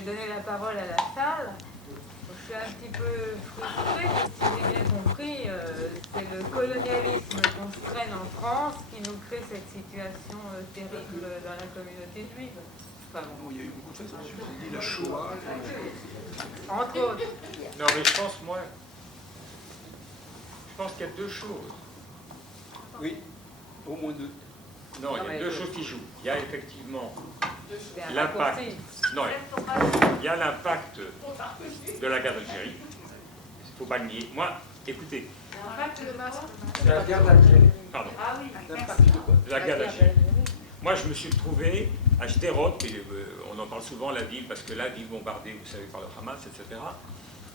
vais donner la parole à la salle. Je suis un petit peu frustrée, parce que si j'ai bien compris, c'est le colonialisme qu'on se traîne en France qui nous crée cette situation terrible dans la communauté juive. Enfin, bon, il y a eu beaucoup de façons. On dit la Shoah. Entre autres. Non, mais je pense qu'il y a deux choses. Oui, au moins deux. Non, il y a deux choses qui jouent. Il y a effectivement C'est un l'impact. raccourci. Non, il y a l'impact de la guerre d'Algérie. Il ne faut pas le nier. Moi, écoutez. De la guerre d'Algérie. Pardon. Ah oui, L'impact de quoi? De la guerre d'Algérie. Moi, je me suis trouvé à Sderot, et on en parle souvent, la ville, parce que la ville bombardée, vous savez, par le Hamas, etc.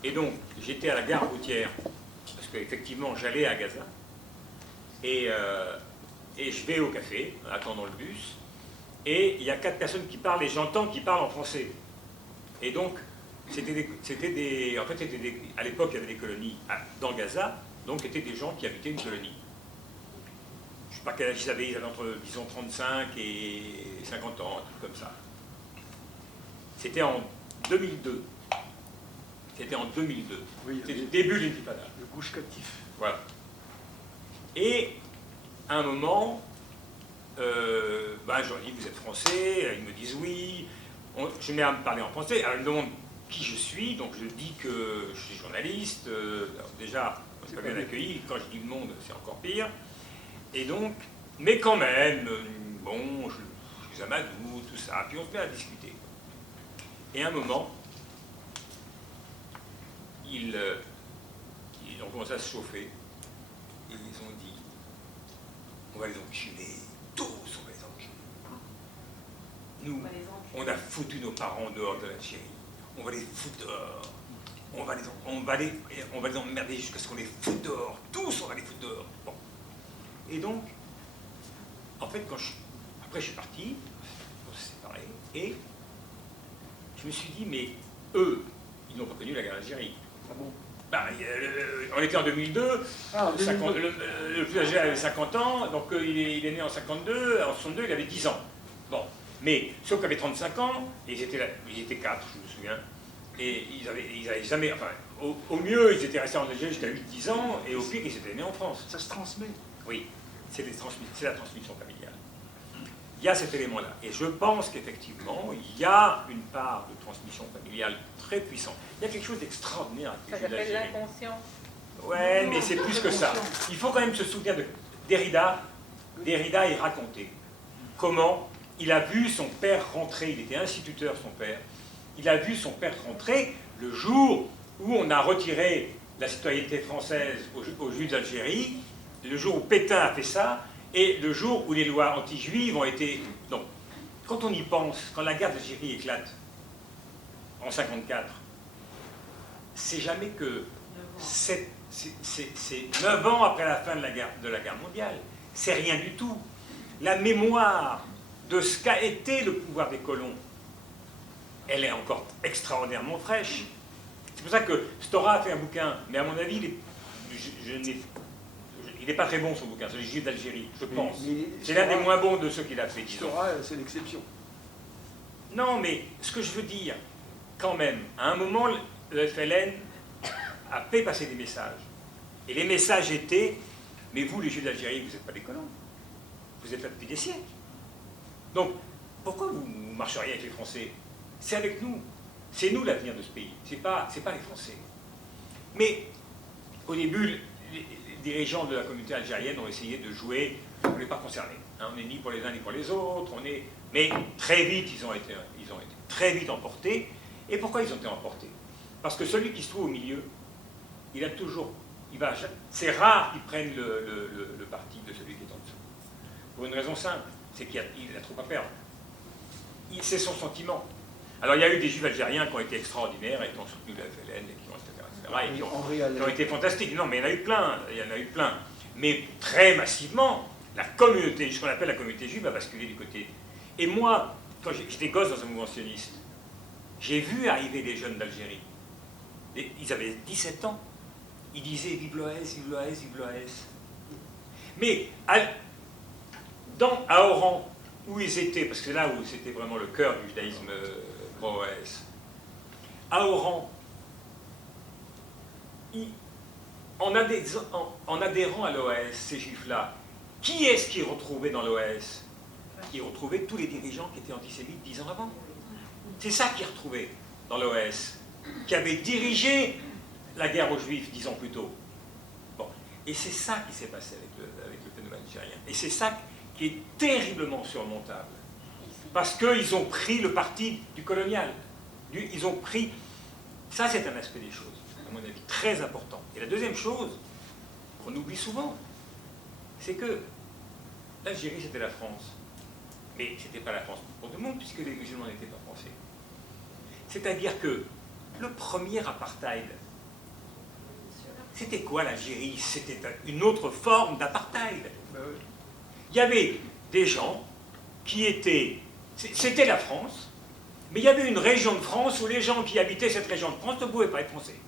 Et donc, j'étais à la gare routière, parce qu'effectivement, j'allais à Gaza. Et je vais au café, en attendant le bus, et il y a 4 personnes qui parlent, et j'entends qu'ils parlent en français. Et donc, à l'époque, il y avait des colonies dans Gaza, donc c'était des gens qui habitaient une colonie. Je ne sais pas quel âge ils avaient entre, disons, 35 et 50 ans, un truc comme ça. C'était en 2002. C'était en 2002. Oui, c'était le début de l'intifada. Le gouche captif. Voilà. Et à un moment, je leur dis, vous êtes français? Ils me disent oui. Je mets à me parler en français. Alors ils me demandent qui je suis, donc je dis que je suis journaliste. Alors déjà, on s'est pas bien accueilli. Quand je dis le monde, c'est encore pire. Et donc, mais quand même, bon, je suis amadou, tout ça. Puis on se met à discuter. Et à un moment, ils ont commencé à se chauffer. Et ils ont dit, on va les enculer, tous on va les enculer. Nous, on a foutu nos parents dehors de l'Algérie. On va les foutre dehors. On va les emmerder jusqu'à ce qu'on les foute dehors. Tous, on va les foutre dehors. Bon. Et donc, en fait, après je suis parti, on s'est séparés, et je me suis dit, mais eux, ils n'ont pas connu la guerre d'Algérie. Ah bon? On était en 2002, Ah, en 2002. le plus âgé avait 50 ans, donc il est né en 52, en 62 il avait 10 ans. Bon, mais ceux qui avaient 35 ans, ils étaient 4, je me souviens, et ils avaient jamais, enfin, au mieux ils étaient restés en Algérie jusqu'à 8-10 ans, et au pire ils étaient nés en France. Ça se transmet. Oui, c'est la transmission familiale. Il y a cet élément-là. Et je pense qu'effectivement, il y a une part de transmission familiale très puissante. Il y a quelque chose d'extraordinaire avec ça les Juifs s'appelle d'Algérie. l'inconscient. Ouais, mais c'est plus que ça. Il faut quand même se souvenir de Derrida. Derrida, il racontait comment il a vu son père rentrer, il était instituteur, son père. Il a vu son père rentrer le jour où on a retiré la citoyenneté française aux Juifs d'Algérie, le jour où Pétain a fait ça, et le jour où les lois anti-juives ont été... Donc, quand on y pense, quand la guerre d'Algérie éclate, en 1954, c'est jamais que... C'est 9 ans après la fin de la guerre mondiale. C'est rien du tout. La mémoire de ce qu'a été le pouvoir des colons, elle est encore extraordinairement fraîche. C'est pour ça que Stora a fait un bouquin, mais à mon avis, il n'est pas très bon son bouquin, c'est les Juifs d'Algérie, je pense. C'est l'un des moins bons de ceux qu'il a fait, disons. Stora, c'est l'exception. Non, mais ce que je veux dire, quand même, à un moment, le FLN a fait passer des messages. Et les messages étaient, mais vous, les Juifs d'Algérie, vous n'êtes pas des colons. Vous êtes là depuis des siècles. Donc, pourquoi vous marcheriez avec les Français? C'est avec nous. C'est nous l'avenir de ce pays. C'est pas les Français. Mais, au début, les dirigeants de la communauté algérienne ont essayé de jouer, on n'est pas concernés. Hein, on n'est ni pour les uns ni pour les autres. Mais très vite, ils ont été très vite emportés. Et pourquoi ils ont été emportés? Parce que celui qui se trouve au milieu, c'est rare qu'il prenne le parti de celui qui est en dessous. Pour une raison simple, c'est qu'il a trop à perdre. C'est son sentiment. Alors il y a eu des Juifs algériens qui ont été extraordinaires et qui ont soutenu la FLN et qui ont, etc., et qui ont été fantastiques. Non, mais il y en a eu plein. Mais très massivement, ce qu'on appelle la communauté juive, a basculé du côté. Et moi, quand j'étais gosse dans un mouvement sioniste, j'ai vu arriver des jeunes d'Algérie. Ils avaient 17 ans. Ils disaient vive l'OS, vive l'OS, vive l'OS. Mais à Oran, où ils étaient, parce que c'est là où c'était vraiment le cœur du judaïsme pro-OS, à Oran, en adhérant à l'OAS, ces juifs-là, qui est-ce qu'ils retrouvaient dans l'OAS? Ils retrouvaient tous les dirigeants qui étaient antisémites 10 ans avant. C'est ça qu'ils retrouvaient dans l'OAS, qui avait dirigé la guerre aux Juifs 10 ans plus tôt. Bon. Et c'est ça qui s'est passé avec le phénomène algérien. Et c'est ça qui est terriblement surmontable. Parce qu'ils ont pris le parti du colonial. Ils ont pris... Ça, c'est un aspect des choses, à mon avis, très important. Et la deuxième chose, qu'on oublie souvent, c'est que l'Algérie, c'était la France. Mais ce n'était pas la France pour tout le monde, puisque les musulmans n'étaient pas français. C'est-à-dire que le premier apartheid, c'était quoi l'Algérie? C'était une autre forme d'apartheid. Il y avait des gens qui étaient... C'était la France, mais il y avait une région de France où les gens qui habitaient cette région de France ne pouvaient pas être français.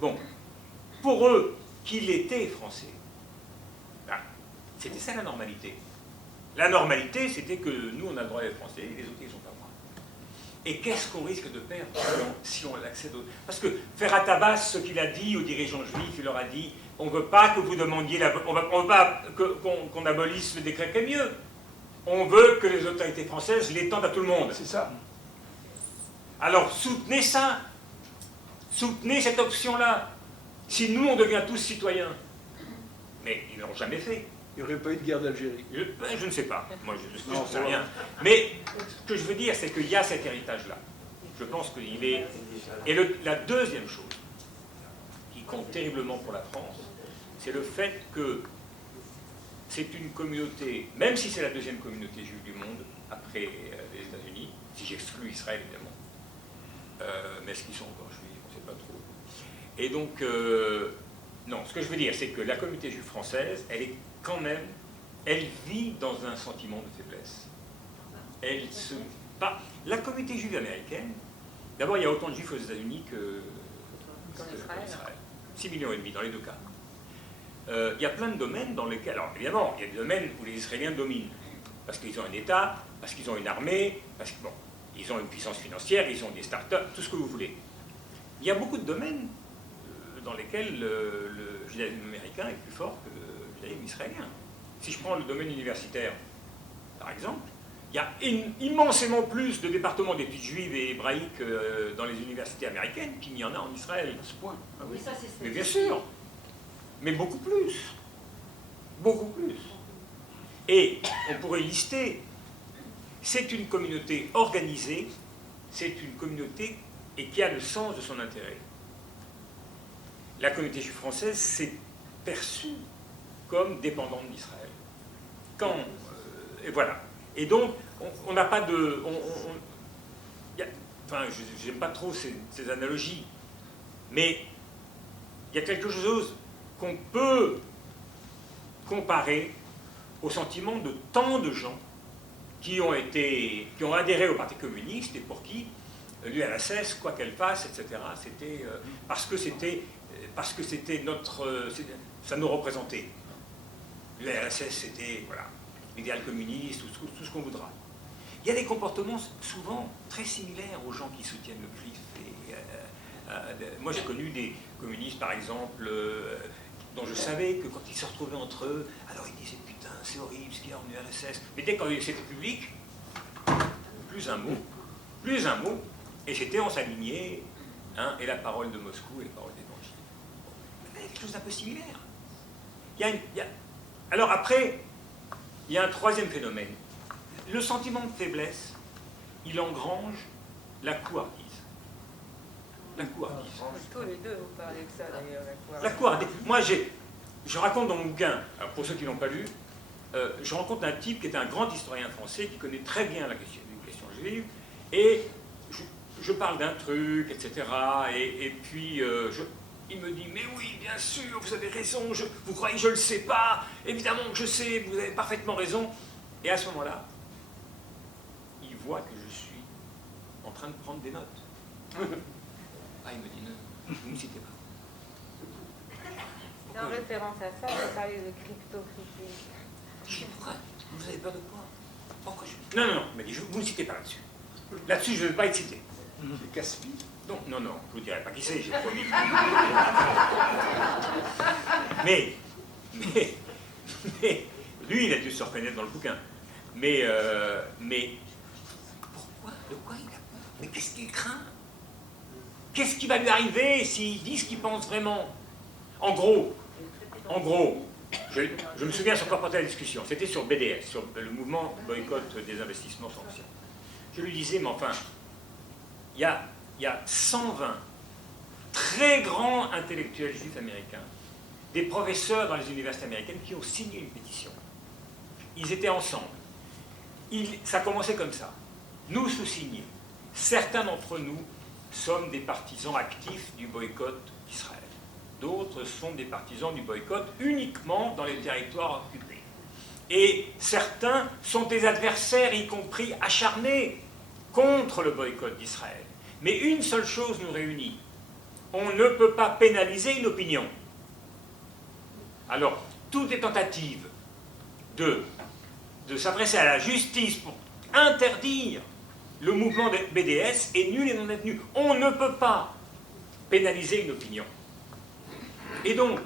Bon. Pour eux, qu'ils étaient français, ben, c'était ça la normalité. La normalité, c'était que nous, on a le droit d'être français, et les autres, ils n'ont pas le droit. Et qu'est-ce qu'on risque de perdre si on l'accède au... Parce que Ferhat Abbas, ce qu'il a dit aux dirigeants juifs, il leur a dit, on ne veut pas que vous demandiez... On veut pas qu'on abolisse le décret Crémieux. On veut que les autorités françaises l'étendent à tout le monde. C'est ça. Alors soutenez ça. Soutenez cette option-là. Si nous, on devient tous citoyens. Mais ils ne l'ont jamais fait. Il n'y aurait pas eu de guerre d'Algérie. Je ne sais pas. Moi, je ne sais rien. Mais ce que je veux dire, c'est qu'il y a cet héritage-là. Je pense qu'il est... Et la deuxième chose qui compte terriblement pour la France, c'est le fait que c'est une communauté, même si c'est la deuxième communauté juive du monde, après les États-Unis, si j'exclus Israël évidemment, mais est-ce qu'ils sont encore juifs? On ne sait pas trop. Et donc, non, ce que je veux dire, c'est que la communauté juive française, elle est quand même, elle vit dans un sentiment de faiblesse. La communauté juive américaine, d'abord il y a autant de juifs aux États-Unis qu'en Israël. 6,5 millions dans les deux cas. Il y a plein de domaines dans lesquels, alors évidemment, il y a des domaines où les Israéliens dominent, parce qu'ils ont un État, parce qu'ils ont une armée, parce qu'ils ils ont une puissance financière, ils ont des start-up, tout ce que vous voulez. Il y a beaucoup de domaines dans lesquels le judaïsme américain est plus fort que le judaïsme israélien. Si je prends le domaine universitaire, par exemple, il y a immensément plus de départements d'études juives et hébraïques dans les universités américaines qu'il n'y en a en Israël. À ce point. Ah oui. Mais bien sûr. Mais beaucoup plus. Beaucoup plus. Et on pourrait lister, c'est une communauté organisée, c'est une communauté et qui a le sens de son intérêt. La communauté juive française s'est perçue comme dépendante d'Israël. Et voilà. Et donc, on n'a pas de... enfin, j'aime pas trop ces analogies, mais il y a quelque chose qu'on peut comparer au sentiment de tant de gens qui ont adhéré au Parti communiste et pour qui l'URSS, quoi qu'elle fasse, etc., c'était parce que c'était notre... ça nous représentait. L'URSS, c'était, voilà, l'idéal communiste, ou tout ce qu'on voudra. Il y a des comportements souvent très similaires aux gens qui soutiennent le CRIF. Moi, j'ai connu des communistes, par exemple, dont je savais que quand ils se retrouvaient entre eux, alors ils disaient « Putain, c'est horrible ce qu'il y a en URSS ». Mais dès qu'on c'était public, plus un mot, et c'était on s'alignait, hein, et la parole de Moscou et la parole d'Évangile. Il y a quelque chose d'un peu similaire. Alors après, il y a un troisième phénomène. Le sentiment de faiblesse, il engrange la couardise. La couardise. Tous les deux, vous parlez de ça d'ailleurs. La couardise. Moi, je raconte dans mon bouquin, alors pour ceux qui ne l'ont pas lu, je rencontre un type qui est un grand historien français qui connaît très bien la question juive, et je parle d'un truc, etc. Et puis il me dit « Mais oui, bien sûr, vous avez raison, vous croyez que je ne le sais pas, évidemment que je sais, vous avez parfaitement raison. » Et à ce moment-là, il voit que je suis en train de prendre des notes. Ah, il me dit « Non, vous ne me citez pas. » C'est en référence à ça, vous parlez de crypto-critique. Je dis « Pourquoi? Vous avez peur de quoi? Pourquoi je... » Non, il m'a dit « Vous ne me citez pas là-dessus. Là-dessus, je ne vais pas être cité. » C'est Caspi. Non, non, non, je ne vous dirai pas qui c'est, j'ai promis. mais, lui, il a dû se reconnaître dans le bouquin. Mais pourquoi? De quoi il a peur? Mais qu'est-ce qu'il craint? Qu'est-ce qui va lui arriver s'il dit ce qu'il pense vraiment? En gros, je me souviens sur quoi portait la discussion. C'était sur BDS, sur le mouvement boycott des investissements sanctions. Je lui disais, mais enfin, il y a 120 très grands intellectuels juifs américains, des professeurs dans les universités américaines qui ont signé une pétition. Ils étaient ensemble. Ça commençait comme ça. Nous sous-signés, certains d'entre nous sommes des partisans actifs du boycott d'Israël. D'autres sont des partisans du boycott uniquement dans les territoires occupés. Et certains sont des adversaires, y compris acharnés, contre le boycott d'Israël. Mais une seule chose nous réunit. On ne peut pas pénaliser une opinion. Alors, toutes les tentatives de s'adresser à la justice pour interdire le mouvement de BDS est nul et non avenu. On ne peut pas pénaliser une opinion. Et donc,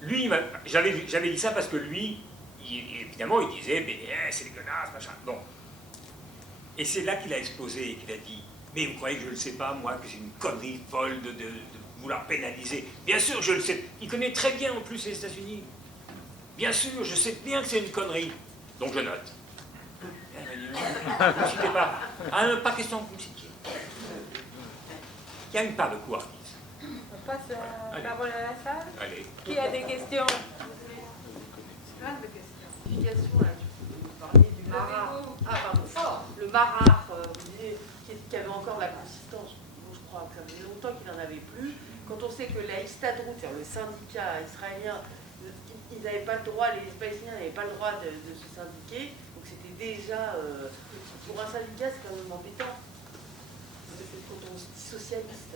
lui, j'avais dit ça parce que lui, évidemment, il disait BDS, c'est dégueulasse, machin. Bon. Et c'est là qu'il a explosé et qu'il a dit mais vous croyez que je ne le sais pas, moi, que c'est une connerie folle de vouloir pénaliser? Bien sûr, je le sais. Il connaît très bien, en plus, les États-Unis. Bien sûr, je sais bien que c'est une connerie. Donc je note. Ne me citez pas. Ah, pas question de me citer. Il y a une part de couardise. On passe la parole à la salle. Allez. Qui a des questions? Plein de questions. Là, vous parliez du marar. Ah, pardon. Le marar, vous disiez qu'il y avait encore de la consistance. Bon, je crois que ça faisait longtemps qu'il n'en avait plus. Quand on sait que la Histadrout, c'est-à-dire le syndicat israélien, ils n'avaient pas le droit, les Palestiniens n'avaient pas le droit de se syndiquer. Donc c'était déjà, pour un syndicat, c'est quand même embêtant. Quand on se dit socialiste,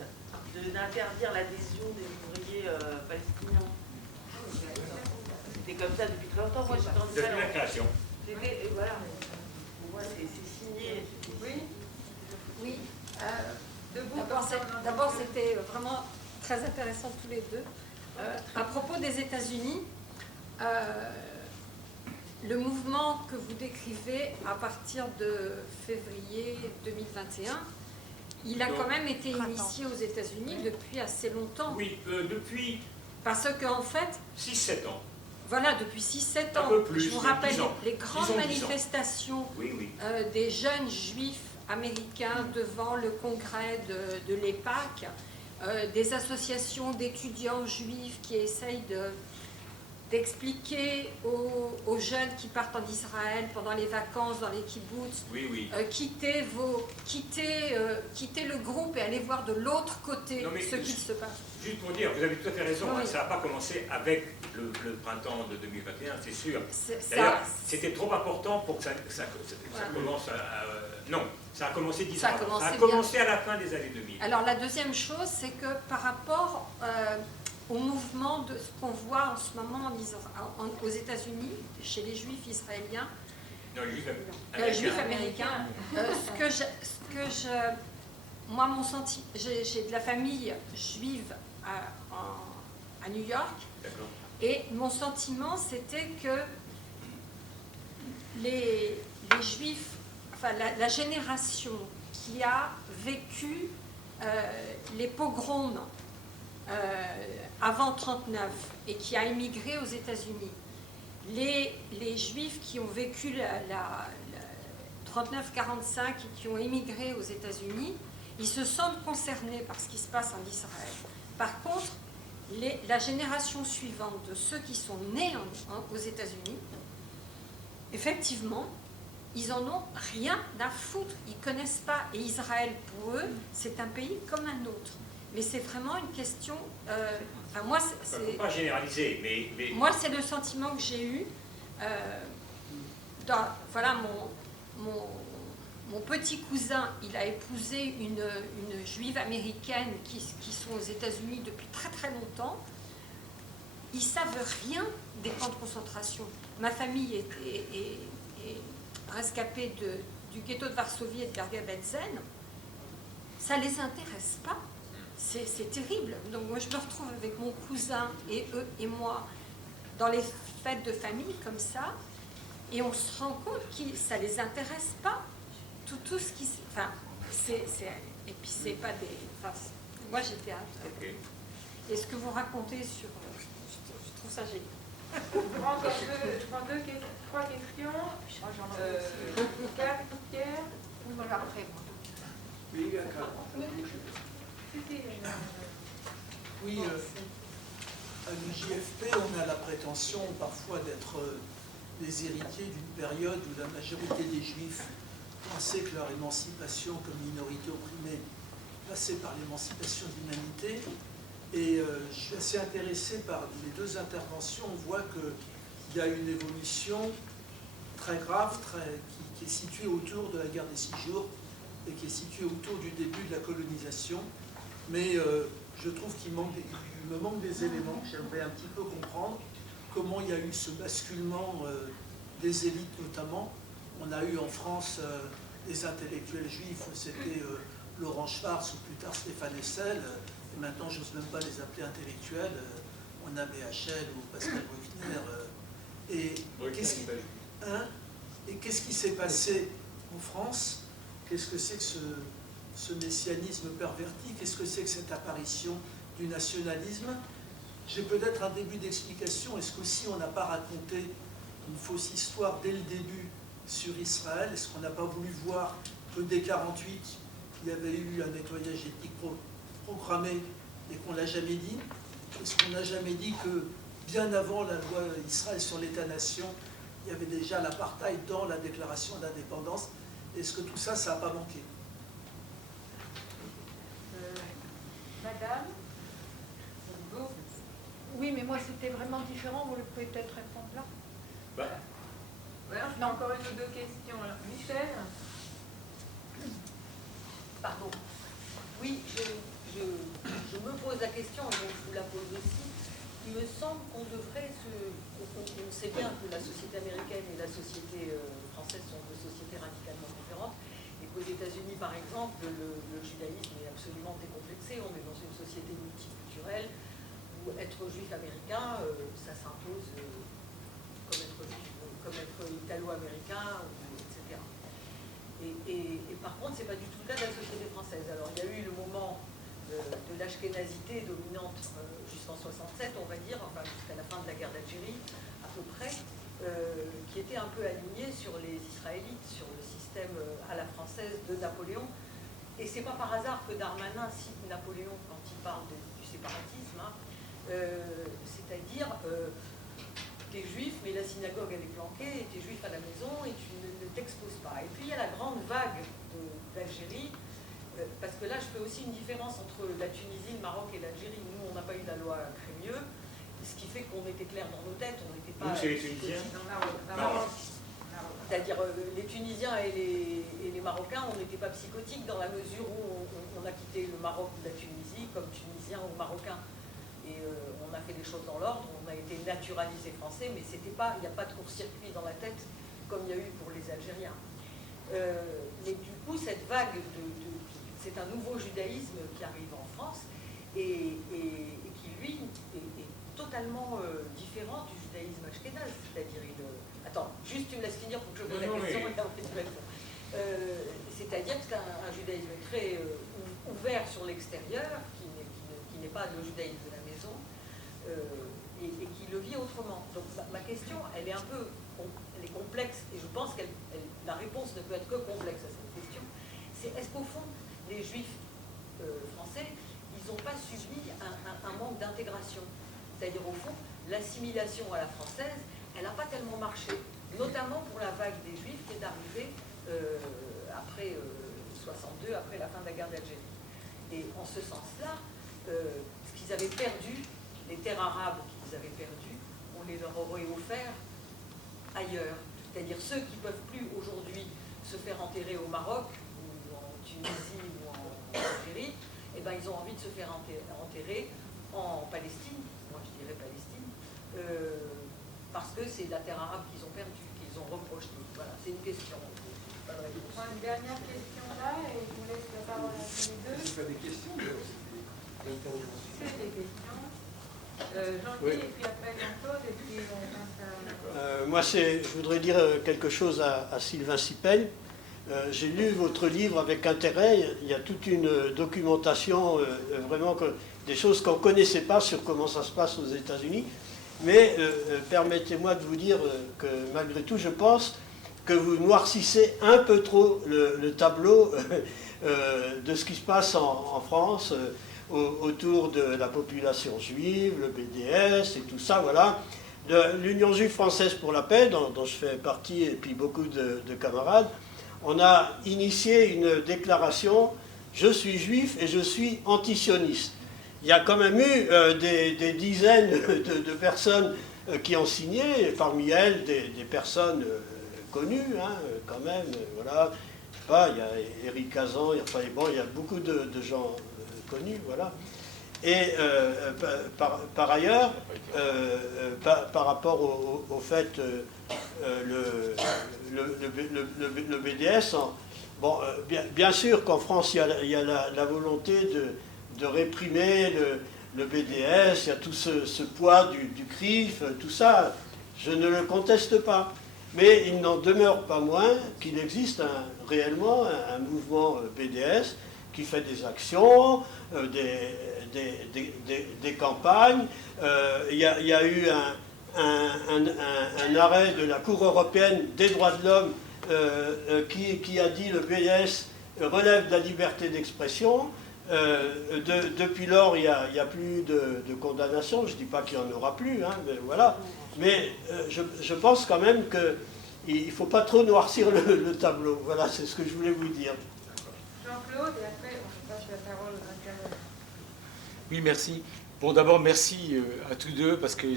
d'interdire l'adhésion des ouvriers palestiniens. C'était comme ça depuis très longtemps. Moi, j'étais en Depuis Israël. la création. Voilà. Pour moi, c'est signé. Oui. Oui. Debout. D'abord, c'était vraiment très intéressant tous les deux. À propos des États-Unis, le mouvement que vous décrivez à partir de février 2021, il a quand même été initié aux États-Unis depuis assez longtemps. Oui, depuis Parce qu'en fait, 6-7 ans. voilà, depuis 6-7 ans, Un peu plus, je vous rappelle 10 ans. les grandes Disons 10 ans. manifestations Oui. des jeunes juifs américains devant le congrès de l'EPAC, des associations d'étudiants juifs qui essayent d'expliquer aux jeunes qui partent en Israël pendant les vacances dans les kibbutz, quittez le groupe et allez voir de l'autre côté ce qu'il se passe. Juste pour dire, vous avez tout à fait raison, Oui. hein, ça n'a pas commencé avec le printemps de 2021, c'est sûr. Ça- D'ailleurs, c'était trop important pour que ça commence à... non, ça a commencé 10 ans Ça a avant. commencé Ça a commencé à la fin des années 2000. Alors la deuxième chose, c'est que par rapport au mouvement de ce qu'on voit en ce moment aux États-Unis, chez les juifs israéliens, Non, les juifs américains, moi, j'ai de la famille juive à New York, D'accord. et mon sentiment, c'était que les juifs, enfin la génération qui a vécu les pogroms avant 1939 et qui a émigré aux États-Unis, les juifs qui ont vécu la 39-45 et qui ont émigré aux États-Unis, ils se sentent concernés par ce qui se passe en Israël. Par contre, la génération suivante de ceux qui sont nés aux États-Unis, effectivement, ils en ont rien à foutre. Ils ne connaissent pas. Et Israël, pour eux, c'est un pays comme un autre. Mais c'est vraiment une question... moi, Il ne faut pas généraliser, mais... Moi, c'est le sentiment que j'ai eu. Voilà, mon petit cousin, il a épousé une juive américaine qui sont aux États-Unis depuis très très longtemps. Ils ne savent rien des camps de concentration. Ma famille est rescapée du ghetto de Varsovie et de Bergen-Belsen. ça ne les intéresse pas. C'est terrible. Donc moi, je me retrouve avec mon cousin et eux et moi dans les fêtes de famille comme ça, et on se rend compte que ça ne les intéresse pas. Tout ce qui... Enfin, et puis c'est pas des... Enfin, moi, j'étais Ok. Et ce que vous racontez sur... je trouve ça génial. Je prends encore trois questions. Pierre. Moi, après, moi. Oui, il y a qu'un. Oui, à l'UJFP, on a la prétention parfois d'être les héritiers d'une période où la majorité des Juifs pensaient que leur émancipation comme minorité opprimée passait par l'émancipation de l'humanité. Et je suis assez intéressé par les deux interventions. On voit qu'il y a une évolution très grave, qui est située autour de la guerre des 6 jours et qui est située autour du début de la colonisation. Mais je trouve qu'il me manque des éléments que j'aimerais un petit peu comprendre. Comment il y a eu ce basculement des élites notamment. On a eu en France des intellectuels juifs, c'était Laurent Schwartz ou plus tard Stéphane Hessel. Et maintenant, je n'ose même pas les appeler intellectuels. On a BHL ou Pascal Bruckner. Et qu'est-ce qui s'est passé en France? Qu'est-ce que c'est que ce messianisme perverti? Qu'est-ce que c'est que cette apparition du nationalisme? J'ai peut-être un début d'explication. Est-ce qu'aussi on n'a pas raconté une fausse histoire dès le début sur Israël? Est-ce qu'on n'a pas voulu voir que dès 1948, il y avait eu un nettoyage ethnique programmé et qu'on ne l'a jamais dit? Est-ce qu'on n'a jamais dit que bien avant la loi Israël sur l'État-nation, il y avait déjà l'apartheid dans la déclaration d'indépendance? Est-ce que tout ça, ça n'a pas manqué? Madame. Oui, mais moi, c'était vraiment différent. Vous pouvez peut-être répondre là. Ouais, on a encore une ou deux questions. Alors, Michel. Pardon. Oui, je me pose la question, et donc je vous la pose aussi. Il me semble qu'on devrait on sait bien que la société américaine et la société française sont deux sociétés radicalement différentes, et qu'aux États-Unis, par exemple, le judaïsme est absolument décomplexé. On est dans une société multiculturelle où être juif américain, ça s'impose comme être italo-américain, etc. Et par contre, ce n'est pas du tout le cas de la société française. Alors, il y a eu le moment de l'ashkénazité dominante jusqu'en 67, on va dire, enfin jusqu'à la fin de la guerre d'Algérie, à peu près, qui était un peu aligné sur les Israélites, sur le système à la française de Napoléon. Et c'est pas par hasard que Darmanin cite Napoléon quand il parle du séparatisme, hein. C'est-à-dire t'es juif, mais la synagogue elle est planquée, et t'es juif à la maison et tu ne t'exposes pas. Et puis il y a la grande vague d'Algérie, parce que là je fais aussi une différence entre la Tunisie, le Maroc et l'Algérie. Nous on n'a pas eu la loi Crémieux, ce qui fait qu'on était clair dans nos têtes, on n'était pas... Vous, c'est les Tunisiens? C'est-à-dire les Tunisiens et les Marocains, on n'était pas psychotiques dans la mesure où on a quitté le Maroc ou la Tunisie comme Tunisiens ou Marocains. Et on a fait les choses dans l'ordre, on a été naturalisés français, mais il n'y a pas de court-circuit dans la tête comme il y a eu pour les Algériens. Mais du coup, cette vague, c'est un nouveau judaïsme qui arrive en France et qui, lui, est totalement différent du judaïsme ashkénaze. C'est-à-dire, attends, juste tu me laisses finir pour que je pose la question et après tu réponds. C'est-à-dire que c'est un judaïsme très ouvert sur l'extérieur, qui n'est pas le judaïsme de la maison, et qui le vit autrement. Donc ma question, elle est elle est complexe, et je pense que la réponse ne peut être que complexe à cette question. C'est est-ce qu'au fond, les juifs français, ils n'ont pas subi un manque d'intégration? C'est-à-dire au fond, l'assimilation à la française, elle n'a pas tellement marché, notamment pour la vague des juifs qui est arrivée après 62, après la fin de la guerre d'Algérie. Et en ce sens-là, ce qu'ils avaient perdu, les terres arabes qu'ils avaient perdues, on les leur aurait offert ailleurs. C'est-à-dire ceux qui ne peuvent plus aujourd'hui se faire enterrer au Maroc, ou en Tunisie, ou en Algérie, eh ben, ils ont envie de se faire enterrer en Palestine, moi je dirais Palestine, parce que c'est la terre arabe qu'ils ont perdue, qu'ils ont reprojetée. Voilà, c'est une question. Je prends une dernière question là et je vous laisse la parole à tous les deux. C'est des questions. Jean-Guy, Oui. et puis après Jean-Claude, et puis on passe à... Moi, je voudrais dire quelque chose à Sylvain Sipel. J'ai lu votre livre avec intérêt. Il y a toute une documentation, vraiment, des choses qu'on ne connaissait pas sur comment ça se passe aux États-Unis. Mais permettez-moi de vous dire que malgré tout, je pense que vous noircissez un peu trop le tableau de ce qui se passe en France autour de la population juive, le BDS et tout ça, voilà. L'Union juive française pour la paix, dont je fais partie, et puis beaucoup de camarades, on a initié une déclaration « Je suis juif et je suis antisioniste ». Il y a quand même eu des dizaines de personnes qui ont signé, et parmi elles des personnes connues, hein, quand même, voilà. Je sais pas, il y a Éric Kazan, il y a beaucoup de gens connus, voilà. Et par ailleurs, par rapport au fait, le BDS, bon, bien sûr qu'en France, il y a la volonté de réprimer le BDS, il y a tout ce poids du CRIF, tout ça, je ne le conteste pas. Mais il n'en demeure pas moins qu'il existe réellement un mouvement BDS qui fait des actions, des campagnes. Il y a eu un arrêt de la Cour européenne des droits de l'homme qui a dit le BDS relève de la liberté d'expression. Depuis lors, il n'y a plus de condamnation. Je ne dis pas qu'il n'y en aura plus, hein, mais voilà. Mais je pense quand même qu'il ne faut pas trop noircir le tableau. Voilà, c'est ce que je voulais vous dire. Jean-Claude, et après on passe la parole à Carole. Oui, merci. Bon, d'abord, merci à tous deux, parce que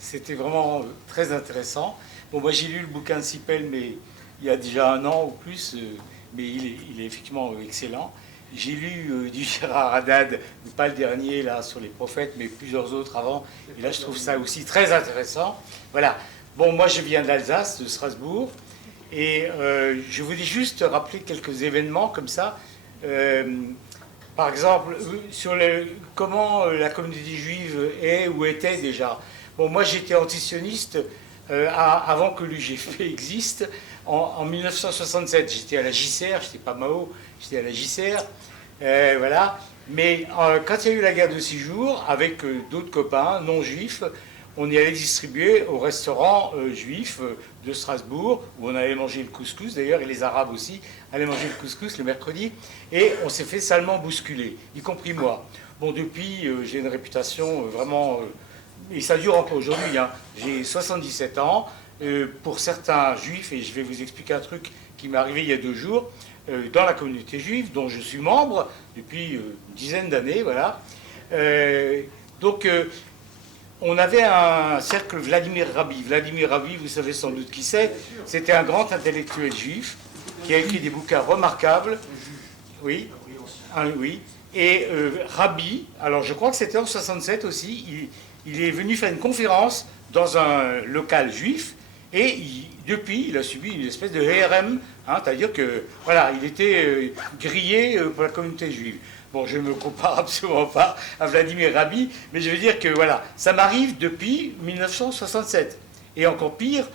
c'était vraiment très intéressant. Bon, moi, j'ai lu le bouquin de Sipel, mais il y a déjà 1 an ou plus, mais il est effectivement excellent. J'ai lu du Gérard Haddad, pas le dernier, là, sur les prophètes, mais plusieurs autres avant. Et là, je trouve ça aussi très intéressant. Voilà. Bon, moi, je viens d'Alsace, de Strasbourg. Et je voulais juste rappeler quelques événements comme ça. Par exemple, sur comment la communauté juive est ou était déjà. Bon, moi, j'étais antisioniste avant que l'UGF existe. En 1967, j'étais à la JCR, j'étais pas Mao, j'étais à la JCR. Voilà. Mais quand il y a eu la guerre de 6 jours, avec d'autres copains non juifs, on y allait distribuer au restaurant juif de Strasbourg, où on allait manger le couscous d'ailleurs, et les Arabes aussi allaient manger le couscous le mercredi, et on s'est fait salement bousculer, y compris moi. Bon, depuis, j'ai une réputation vraiment... et ça dure encore aujourd'hui, hein. J'ai 77 ans. Pour certains juifs, et je vais vous expliquer un truc qui m'est arrivé il y a 2 jours, dans la communauté juive, dont je suis membre depuis une dizaine d'années, voilà. Donc, on avait un cercle Vladimir Rabbi. Vladimir Rabbi, vous savez sans doute qui c'est. C'était un grand intellectuel juif qui a écrit des bouquins remarquables. Oui, oui. Et Rabbi, alors je crois que c'était en 67 aussi, il est venu faire une conférence dans un local juif. Et depuis, il a subi une espèce de HRM, hein, c'est-à-dire que voilà, il était grillé pour la communauté juive. Bon, je ne me compare absolument pas à Vladimir Rabbi, mais je veux dire que voilà, ça m'arrive depuis 1967. Et encore pire,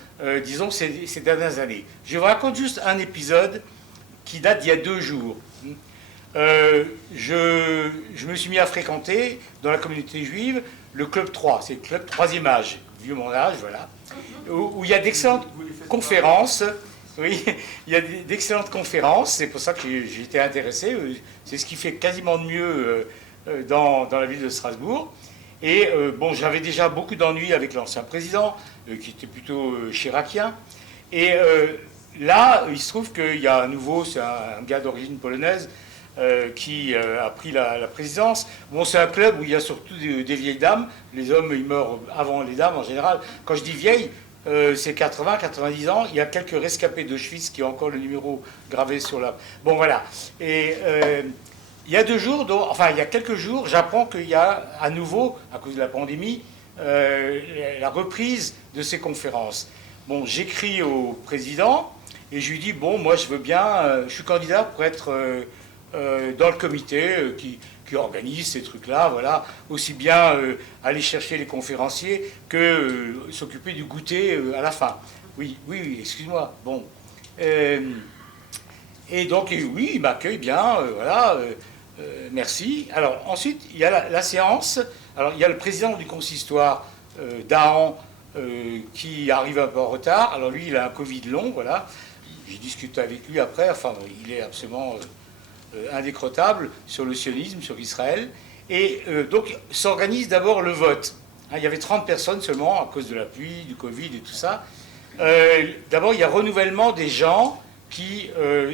disons, ces dernières années. Je vous raconte juste un épisode qui date d'il y a 2 jours. Je me suis mis à fréquenter dans la communauté juive le Club 3, c'est le Club 3e âge, vu mon âge, voilà, où il y a d'excellentes conférences. Oui, il y a d'excellentes conférences, c'est pour ça que j'ai été intéressé. C'est ce qui fait quasiment de mieux dans la ville de Strasbourg. Et bon, j'avais déjà beaucoup d'ennuis avec l'ancien président, qui était plutôt chiracien. Et là, il se trouve qu'il y a à nouveau, c'est un gars d'origine polonaise qui a pris la présidence. Bon, c'est un club où il y a surtout des vieilles dames. Les hommes, ils meurent avant les dames en général. Quand je dis vieilles, c'est 80, 90 ans. Il y a quelques rescapés d'Auschwitz qui ont encore le numéro gravé sur la... Bon, voilà. Et il y a 2 jours, enfin, il y a quelques jours, j'apprends qu'il y a à nouveau, à cause de la pandémie, la reprise de ces conférences. Bon, j'écris au président et je lui dis, bon, moi, je veux bien, je suis candidat pour être dans le comité qui qui organise ces trucs-là, voilà, aussi bien aller chercher les conférenciers que s'occuper du goûter à la fin. Oui, excuse-moi. Bon. Et donc, oui, il m'accueille bien, voilà, merci. Alors, ensuite, il y a la séance. Alors, il y a le président du consistoire, Dahan, qui arrive un peu en retard. Alors, lui, il a un Covid long, voilà. J'ai discuté avec lui après, enfin, il est absolument indécrottable sur le sionisme, sur Israël. Et donc, s'organise d'abord le vote. Hein, il y avait 30 personnes seulement, à cause de la pluie, du Covid et tout ça. D'abord, il y a renouvellement des gens qui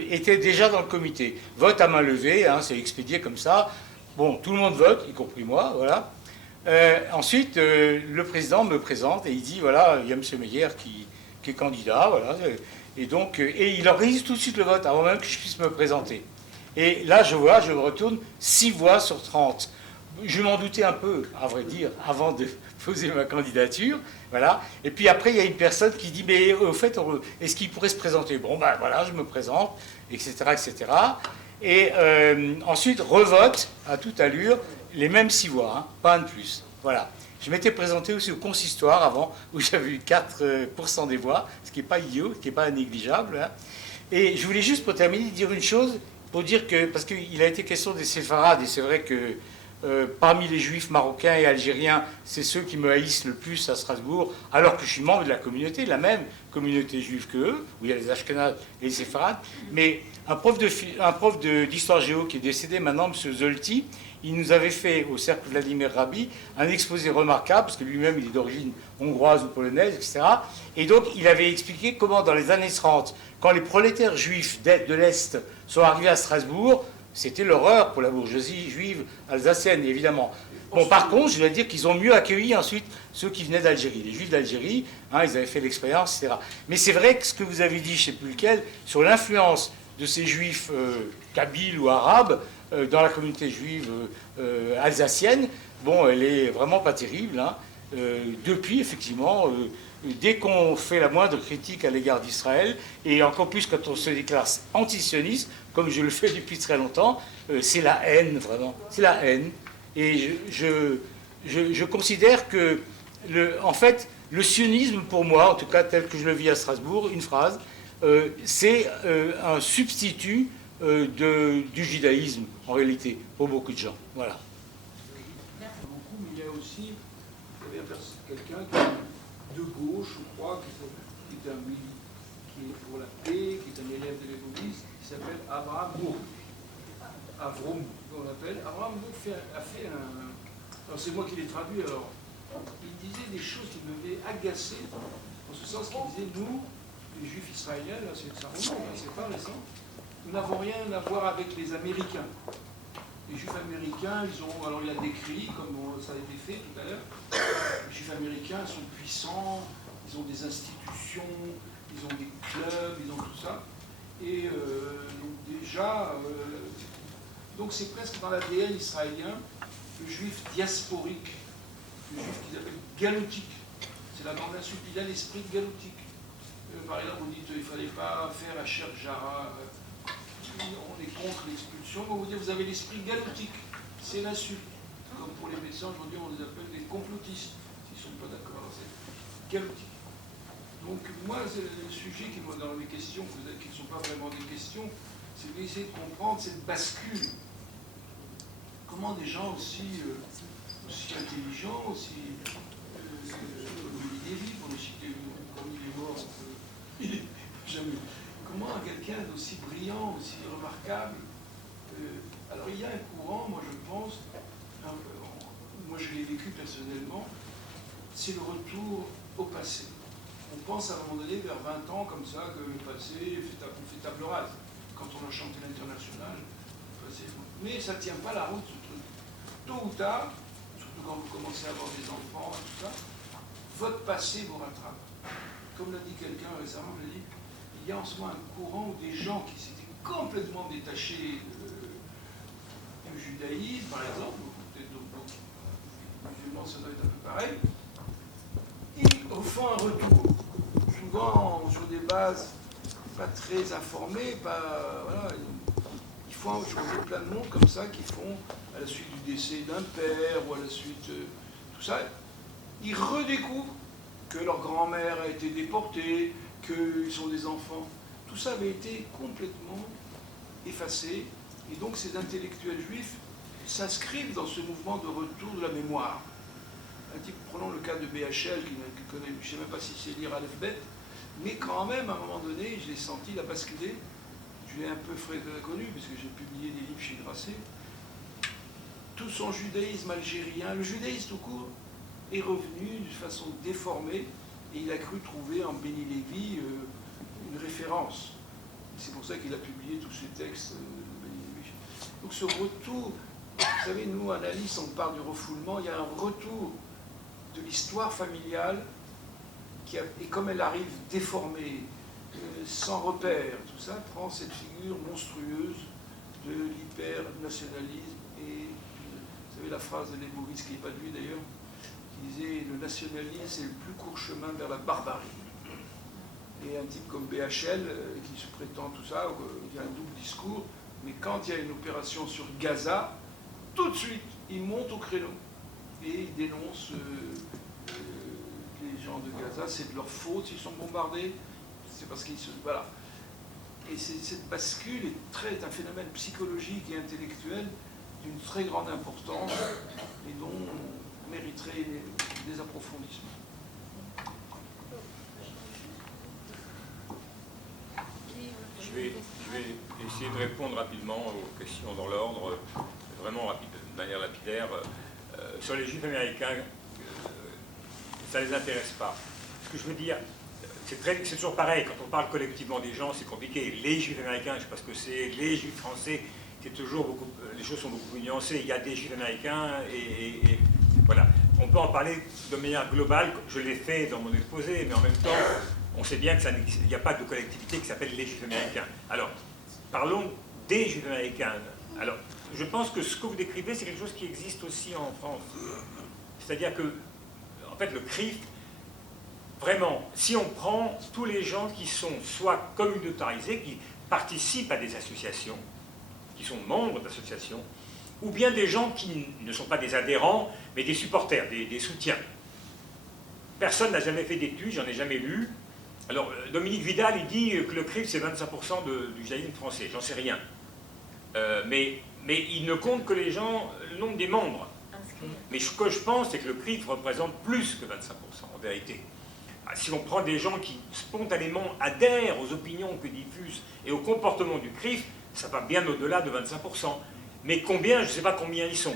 étaient déjà dans le comité. Vote à main levée, hein, c'est expédié comme ça. Bon, tout le monde vote, y compris moi, voilà. Ensuite, le président me présente et il dit, voilà, il y a M. Meyer qui est candidat, voilà. Et donc, et il organise tout de suite le vote, avant même que je puisse me présenter. Et là, je me retourne, 6 voix sur 30. Je m'en doutais un peu, à vrai dire, avant de poser ma candidature. Voilà. Et puis après, il y a une personne qui dit, mais au fait, est-ce qu'il pourrait se présenter? Bon, ben voilà, je me présente, etc., etc. Et ensuite, revote à toute allure, les mêmes 6 voix, hein, pas un de plus. Voilà. Je m'étais présenté aussi au consistoire avant, où j'avais eu 4% des voix, ce qui n'est pas idiot, ce qui n'est pas négligeable. Hein. Et je voulais juste, pour terminer, dire une chose, pour dire que, parce qu'il a été question des séfarades, et c'est vrai que parmi les juifs marocains et algériens, c'est ceux qui me haïssent le plus à Strasbourg, alors que je suis membre de la communauté, la même communauté juive qu'eux, où il y a les Ashkénazes et les séfarades. Mais un prof d'histoire géo qui est décédé maintenant, M. Zolti, il nous avait fait, au cercle Vladimir Rabbi, un exposé remarquable, parce que lui-même il est d'origine hongroise ou polonaise, etc. Et donc il avait expliqué comment dans les années 30, quand les prolétaires juifs de l'Est sont arrivés à Strasbourg, c'était l'horreur pour la bourgeoisie juive alsacienne, évidemment. Bon, par contre, je dois dire qu'ils ont mieux accueilli ensuite ceux qui venaient d'Algérie. Les juifs d'Algérie, hein, ils avaient fait l'expérience, etc. Mais c'est vrai que ce que vous avez dit, je ne sais plus lequel, sur l'influence de ces juifs kabyles ou arabes dans la communauté juive alsacienne, bon, elle est vraiment pas terrible. Hein. Depuis, effectivement, dès qu'on fait la moindre critique à l'égard d'Israël, et encore plus quand on se déclare antisioniste, comme je le fais depuis très longtemps, c'est la haine, vraiment. C'est la haine. Et je considère que, en fait, le sionisme, pour moi, en tout cas tel que je le vis à Strasbourg, une phrase, c'est un substitut du judaïsme, en réalité, pour beaucoup de gens. Voilà. Beaucoup, mais il y a aussi quelqu'un qui est de gauche, je crois, qui est pour la paix, qui est un élève de l'évolution, qui s'appelle Abraham Bourg. Avrom, on l'appelle. Abraham Bourg a fait un... Alors c'est moi qui l'ai traduit, alors. Il disait des choses qui m'avaient agacé, en ce sens qu'il disait, nous, les juifs israéliens, là, c'est ça remonte, c'est pas récent, nous n'avons rien à voir avec les Américains. Les juifs américains, ils ont, alors il a décrit, comme ça a été fait tout à l'heure, les juifs américains sont puissants, ils ont des institutions, ils ont des clubs, ils ont tout ça. Et donc déjà, donc c'est presque dans l'ADN israélien, le juif diasporique, le juif qu'ils appellent galotique. C'est la grande insulte, il a l'esprit galotique. Par exemple, vous dites qu'il ne fallait pas faire la Cher Jara, on est contre l'expulsion, mais vous avez l'esprit galotique, c'est l'insulte. Comme pour les médecins, aujourd'hui, on les appelle des complotistes, s'ils ne sont pas d'accord, c'est galotique. Donc moi, c'est le sujet qui, dans mes questions, qui ne sont pas vraiment des questions, c'est d'essayer de comprendre cette bascule. Comment des gens aussi intelligents, aussi Louis Lévy, pour le citer, comme il est mort, jamais. Comment quelqu'un d'aussi brillant, aussi remarquable, alors il y a un courant, moi je pense, moi je l'ai vécu personnellement, c'est le retour au passé. On pense à un moment donné, vers 20 ans, comme ça, que le passé fait table rase. Quand on a chanté l'international, le passé. Mais ça ne tient pas la route, ce truc. Tôt ou tard, surtout quand vous commencez à avoir des enfants et tout ça, votre passé vous rattrape. Comme l'a dit quelqu'un récemment, il a dit, il y a en ce moment un courant où des gens qui s'étaient complètement détachés du judaïsme, par exemple, peut-être d'autres musulmans, ça doit être un peu pareil, et au fond un retour, souvent sur des bases pas très informées, voilà, il fois, je connais plein de monde comme ça qui font, à la suite du décès d'un père ou à la suite tout ça, ils redécouvrent que leur grand-mère a été déportée, qu'ils sont des enfants. Tout ça avait été complètement effacé. Et donc ces intellectuels juifs s'inscrivent dans ce mouvement de retour de la mémoire. Prenons le cas de BHL, qui connaît, je ne sais même pas si c'est lire Aleph Bet, mais quand même, à un moment donné, je l'ai senti, il a basculé. Je l'ai un peu connu, puisque j'ai publié des livres chez Grasset. Tout son judaïsme algérien, le judaïsme tout court, est revenu d'une façon déformée, et il a cru trouver en Béni Lévy une référence. C'est pour ça qu'il a publié tous ces textes de Béni Lévy. Donc ce retour, vous savez, nous, à Alice, on parle du refoulement, il y a un retour de l'histoire familiale, et comme elle arrive déformée, sans repère, tout ça prend cette figure monstrueuse de l'hyper-nationalisme. Et vous savez la phrase de Leibowitz, qui n'est pas de lui d'ailleurs, qui disait « le nationalisme, c'est le plus court chemin vers la barbarie ». Et un type comme BHL, qui se prétend tout ça, il y a un double discours, mais quand il y a une opération sur Gaza, tout de suite, il monte au créneau et il dénonce les gens de Gaza, c'est de leur faute s'ils sont bombardés, c'est parce qu'ils se... Voilà. Et cette bascule est un phénomène psychologique et intellectuel d'une très grande importance et dont on mériterait des approfondissements. Je vais essayer de répondre rapidement aux questions dans l'ordre, vraiment rapide, de manière lapidaire. Sur les juifs américains, ça ne les intéresse pas. Ce que je veux dire, c'est toujours pareil, quand on parle collectivement des gens, c'est compliqué. Les juifs américains, je ne sais pas ce que c'est, les juifs français, c'est toujours beaucoup, les choses sont beaucoup plus nuancées. Il y a des juifs américains et voilà. On peut en parler de manière globale, je l'ai fait dans mon exposé, mais en même temps, on sait bien qu'il n'y a pas de collectivité qui s'appelle les juifs américains. Alors, parlons des juifs américains. Alors, je pense que ce que vous décrivez, c'est quelque chose qui existe aussi en France. C'est-à-dire que, en fait, le CRIF, vraiment, si on prend tous les gens qui sont soit communautarisés, qui participent à des associations, qui sont membres d'associations, ou bien des gens qui ne sont pas des adhérents, mais des supporters, des soutiens. Personne n'a jamais fait d'études, j'en ai jamais lu. Alors, Dominique Vidal, il dit que le CRIF, c'est 25% du judaïsme français. J'en sais rien. Mais il ne compte que les gens, le nombre des membres. Mais ce que je pense, c'est que le CRIF représente plus que 25%, en vérité. Si on prend des gens qui spontanément adhèrent aux opinions que diffusent et au comportement du CRIF, ça va bien au-delà de 25%. Mais combien, je ne sais pas combien ils sont.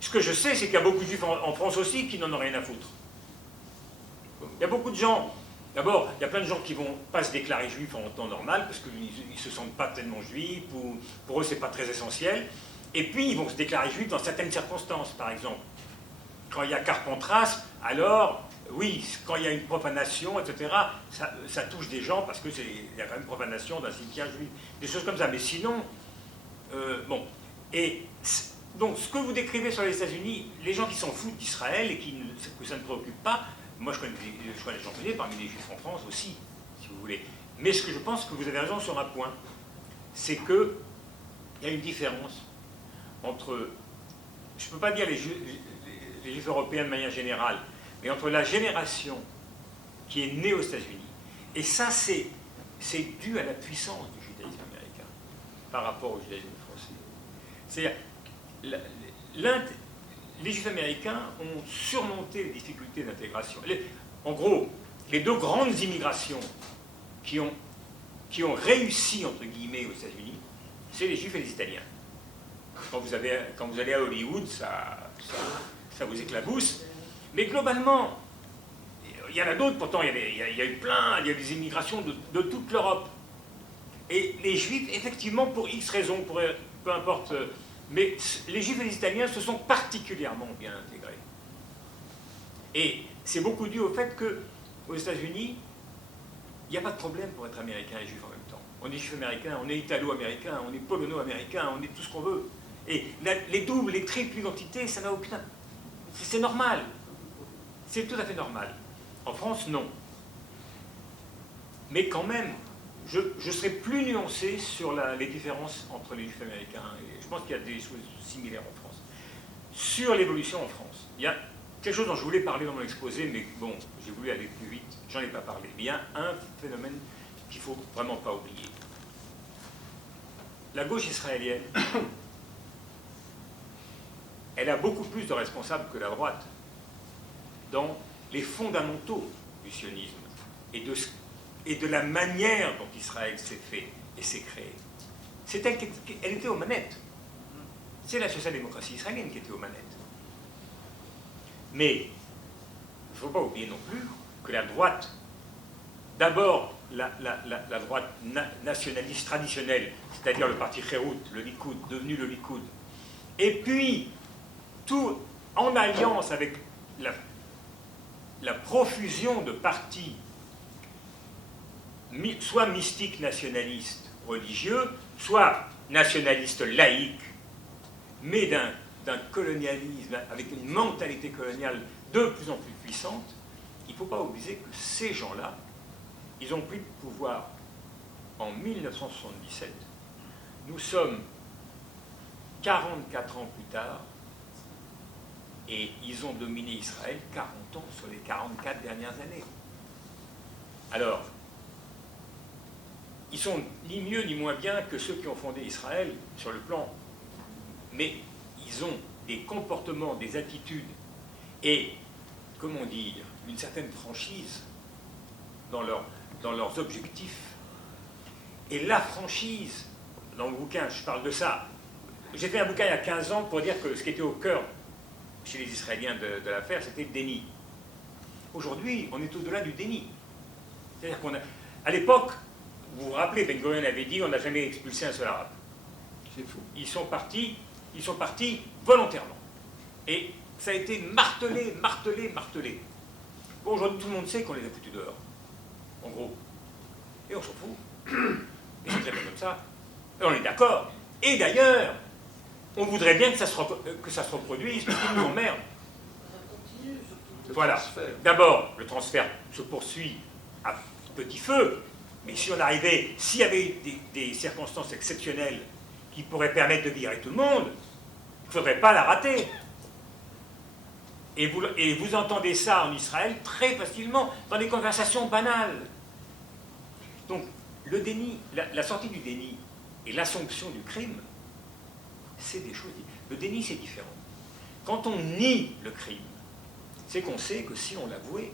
Ce que je sais, c'est qu'il y a beaucoup de juifs en France aussi qui n'en ont rien à foutre. Il y a beaucoup de gens. D'abord, il y a plein de gens qui ne vont pas se déclarer juifs en temps normal parce qu'ils ne se sentent pas tellement juifs, ou pour eux, ce n'est pas très essentiel. Et puis, ils vont se déclarer juifs dans certaines circonstances, par exemple. Quand il y a Carpentras, alors, oui, quand il y a une profanation, etc., ça touche des gens parce qu'il y a quand même profanation d'un cimetière juif. Des choses comme ça. Mais sinon, bon. Et donc, ce que vous décrivez sur les États-Unis, les gens qui s'en foutent d'Israël et que ça ne préoccupe pas, moi je connais les gens parmi les juifs en France aussi, si vous voulez. Mais ce que je pense que vous avez raison sur un point, c'est qu'il y a une différence entre, je ne peux pas dire les juifs européens de manière générale, mais entre la génération qui est née aux États-Unis, et ça c'est dû à la puissance du judaïsme américain par rapport au judaïsme français. C'est-à-dire, les juifs américains ont surmonté les difficultés d'intégration. En gros, les deux grandes immigrations qui ont réussi, entre guillemets, aux États-Unis, c'est les juifs et les italiens. Quand vous allez à Hollywood, ça vous éclabousse. Mais globalement, il y en a d'autres, pourtant il y a eu plein, il y a des immigrations de toute l'Europe. Et les juifs, effectivement, pour X raisons, peu importe, mais les juifs et les italiens se sont particulièrement bien intégrés. Et c'est beaucoup dû au fait qu'aux États-Unis, il n'y a pas de problème pour être américain et juif en même temps. On est juif américain, on est italo-américain, on est polono-américain, on est tout ce qu'on veut. Et les doubles, les triples identités, ça n'a aucun... C'est normal. C'est tout à fait normal. En France, non. Mais quand même, je serais plus nuancé sur les différences entre les juifs américains, et je pense qu'il y a des choses similaires en France. Sur l'évolution en France, il y a quelque chose dont je voulais parler dans mon exposé, mais bon, j'ai voulu aller plus vite, j'en ai pas parlé. Mais il y a un phénomène qu'il ne faut vraiment pas oublier. La gauche israélienne, elle a beaucoup plus de responsables que la droite dans les fondamentaux du sionisme et de la manière dont Israël s'est fait et s'est créé. C'est elle qui était aux manettes. C'est la social-démocratie israélienne qui était aux manettes. Mais il ne faut pas oublier non plus que la droite, d'abord la droite nationaliste traditionnelle, c'est-à-dire le parti Kherut, le Likoud, devenu le Likoud, et puis tout en alliance avec la profusion de partis, soit mystiques nationalistes religieux, soit nationalistes laïques, mais d'un colonialisme, avec une mentalité coloniale de plus en plus puissante, il ne faut pas oublier que ces gens-là, ils ont pris le pouvoir en 1977. Nous sommes 44 ans plus tard, et ils ont dominé Israël 40 ans sur les 44 dernières années. Alors, ils sont ni mieux ni moins bien que ceux qui ont fondé Israël sur le plan, mais ils ont des comportements, des attitudes et, comment dire, une certaine franchise dans leurs objectifs. Et la franchise, dans le bouquin, je parle de ça. J'ai fait un bouquin il y a 15 ans pour dire que ce qui était au cœur chez les Israéliens de l'affaire, c'était le déni. Aujourd'hui, on est au-delà du déni. C'est-à-dire à l'époque, vous vous rappelez, Ben Gurion avait dit on n'a jamais expulsé un seul arabe. C'est faux. Ils sont partis volontairement. Et ça a été martelé. Bon, aujourd'hui, tout le monde sait qu'on les a foutus dehors. En gros. Et on s'en fout. Et c'est très bien comme ça. Et on est d'accord. Et d'ailleurs, on voudrait bien que ça se reproduise, parce qu'ils nous emmerdent. Voilà. D'abord, le transfert se poursuit à petit feu, mais s'il y avait des circonstances exceptionnelles qui pourraient permettre de virer tout le monde, il ne faudrait pas la rater. Et vous entendez ça en Israël très facilement, dans des conversations banales. Donc, le déni, la sortie du déni et l'assomption du crime, c'est des choses. Le déni, c'est différent. Quand on nie le crime, c'est qu'on sait que si on l'avouait,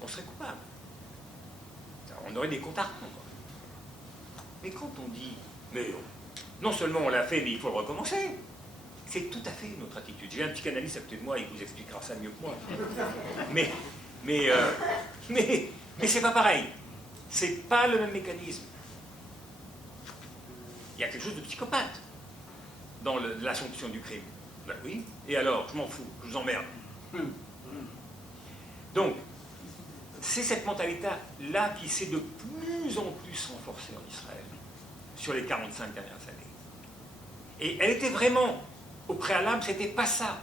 on serait coupable. On aurait des comptes à rendre. Mais quand on dit, mais non seulement on l'a fait, mais il faut le recommencer, c'est tout à fait notre attitude. J'ai un psychanalyste à côté de moi, il vous expliquera ça mieux que moi. Mais c'est pas pareil. C'est pas le même mécanisme. Il y a quelque chose de psychopathe dans l'assomption du crime. Ben oui, et alors, je m'en fous, je vous emmerde. Donc, c'est cette mentalité-là qui s'est de plus en plus renforcée en Israël sur les 45 dernières années. Et elle était vraiment, au préalable, c'était pas ça.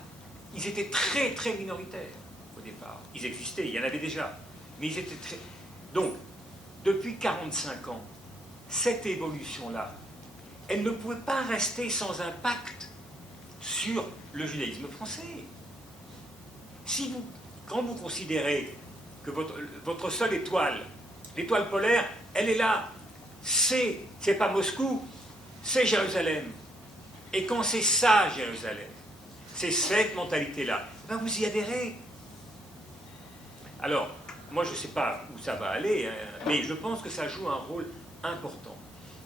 Ils étaient très, très minoritaires au départ. Ils existaient, il y en avait déjà. Mais ils étaient très... Donc, depuis 45 ans, cette évolution-là, elle ne pouvait pas rester sans impact sur le judaïsme français. Quand vous considérez que votre seule étoile, l'étoile polaire, elle est là, c'est pas Moscou, c'est Jérusalem. Et quand c'est ça, Jérusalem, c'est cette mentalité-là, ben vous y adhérez. Alors, moi je ne sais pas où ça va aller, hein, mais je pense que ça joue un rôle important.